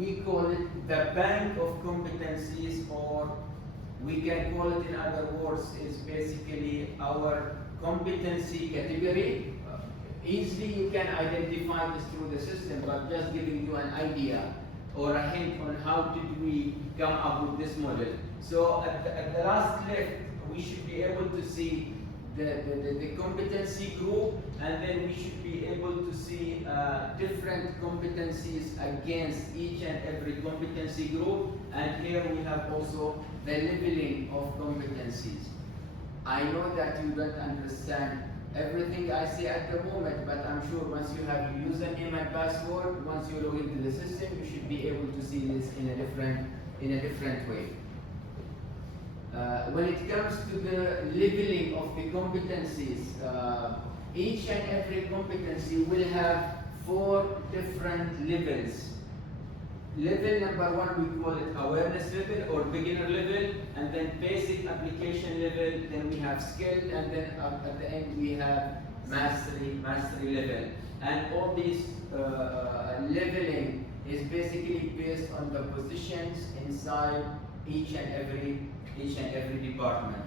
we call it the bank of competencies, or we can call it in other words, is basically our competency category. Easily you can identify this through the system, but just giving you an idea or a hint on how did we come up with this model. So at the last left, we should be able to see the competency group, and then we should be able to see different competencies against each and every competency group. And here we have also the leveling of competencies. I know that you don't understand everything I say at the moment, but I'm sure once you have your username and password, once you log into the system, you should be able to see this in a different way. When it comes to the leveling of the competencies, each and every competency will have 4 different levels. Level number 1, we call it awareness level or beginner level, and then basic application level, then we have skill, and then at the end we have mastery level. And all these leveling is basically based on the positions inside each and every department.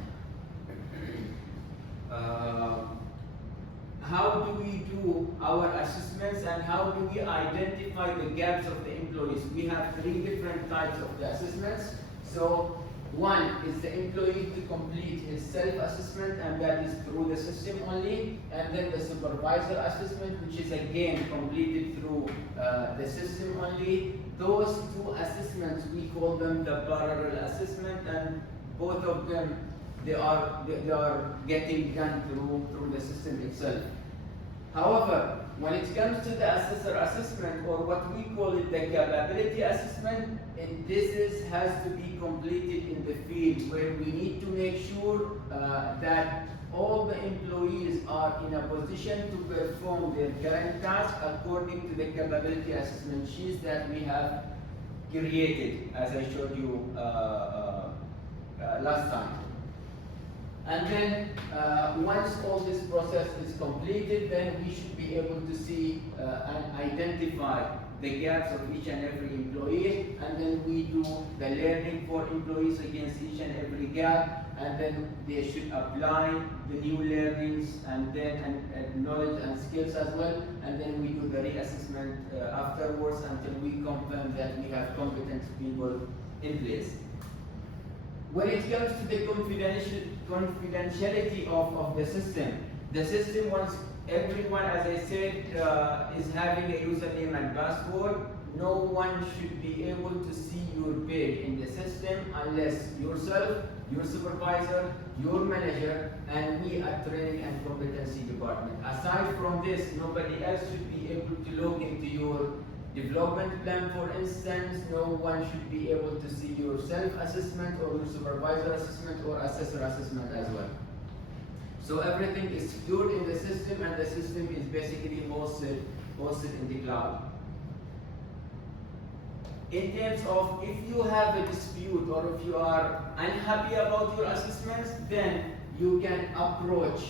How do we do our assessments, and how do we identify the gaps of the employees? We have 3 different types of the assessments. So one is the employee to complete his self-assessment, and that is through the system only. And then the supervisor assessment, which is again completed through the system only. Those 2 assessments, we call them the parallel assessment, and both of them they are getting done through the system itself. However, when it comes to the assessor assessment, or what we call it the capability assessment, has to be completed in the field, where we need to make sure that all the employees are in a position to perform their current task according to the capability assessment sheets that we have created, as I showed you last time. And then once all this process is completed, then we should be able to see and identify the gaps of each and every employee, and then we do the learning for employees against each and every gap, and then they should apply the new learnings and then knowledge and skills as well, and then we do the reassessment afterwards until we confirm that we have competent people in place. When it comes to the confidentiality of the system wants everyone, as I said, is having a username and password. No one should be able to see your page in the system unless yourself, your supervisor, your manager, and we at training and competency department. Aside from this, nobody else should be able to log into your development plan, for instance. No one should be able to see your self-assessment or your supervisor assessment or assessor assessment as well. So everything is secured in the system, and the system is basically hosted in the cloud. In terms of if you have a dispute or if you are unhappy about your assessments, then you can approach.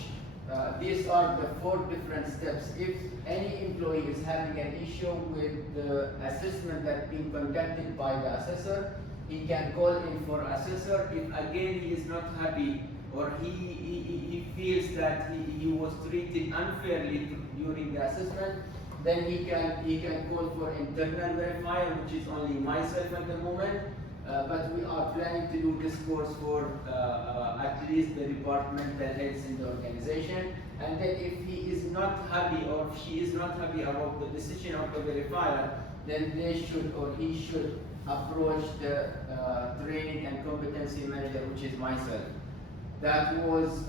These are the 4 different steps. If any employee is having an issue with the assessment that's being conducted by the assessor, he can call in for assessor. If again he is not happy, or he feels that he was treated unfairly during the assessment, then he can call for internal verifier, which is only myself at the moment. But we are planning to do this course for at least the departmental heads in the organization. And then if he is not happy or if she is not happy about the decision of the verifier, then they should or he should approach the training and competency manager, which is myself. That was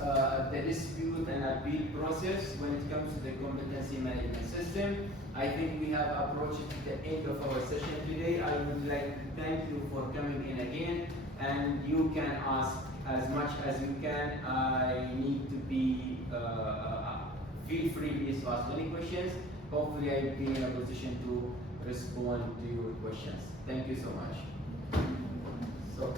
the dispute and appeal process when it comes to the competency management system. I think we have approached the end of our session today. I would like to thank you for coming in again, and you can ask as much as you can. I need to be, feel free please to ask any questions. Hopefully I will be in a position to respond to your questions. Thank you so much. So.